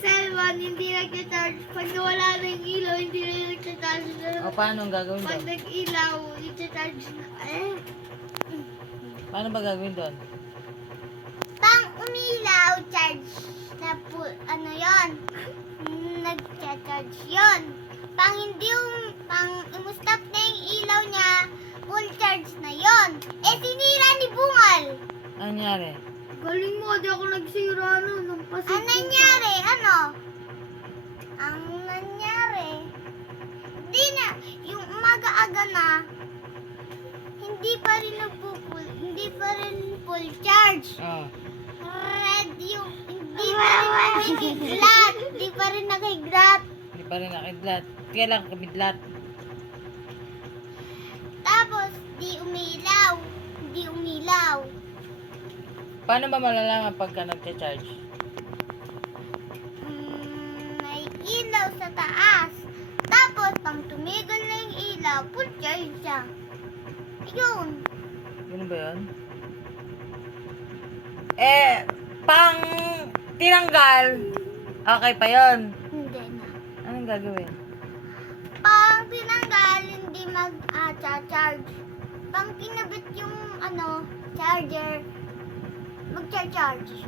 cellphone, hindi nag-charge. Pag nawala na yung ilaw, hindi na nag-charge. O, paano ang gagawin Pag doon? nag-ilaw, i-charge na. Paano ba gagawin doon? Pang umilaw, charge na po, ano yon? Nag-charge yon. Pang hindi pang umustop na yung ilaw niya, full charge na yon. Eh, sinira ni Bungal. Ano nangyari? Galing mo, di ako nagsira nun. Ang nangyari, ano? Ang nangyari, di na, yung umaga-aga na, hindi pa rin hindi pa rin full charge. Oh. Red yung, hindi pa rin nakikiglat. Hindi pa rin nakikiglat. Hindi pa rin nakidlat. Kailan kamidlat? Tapos, di umilaw. Hindi umilaw. Paano ba malalaman pagka nagcha-charge? May ilaw sa taas. Tapos, pang tumigil na yung ilaw, full charge siya. Ayun. Ganun ba yun? Eh, pang tinanggal, okay pa yun. Hindi na. Anong gagawin? Pang tinanggal, hindi mag-charge. Pang kinabit yung, charger, mag-charge.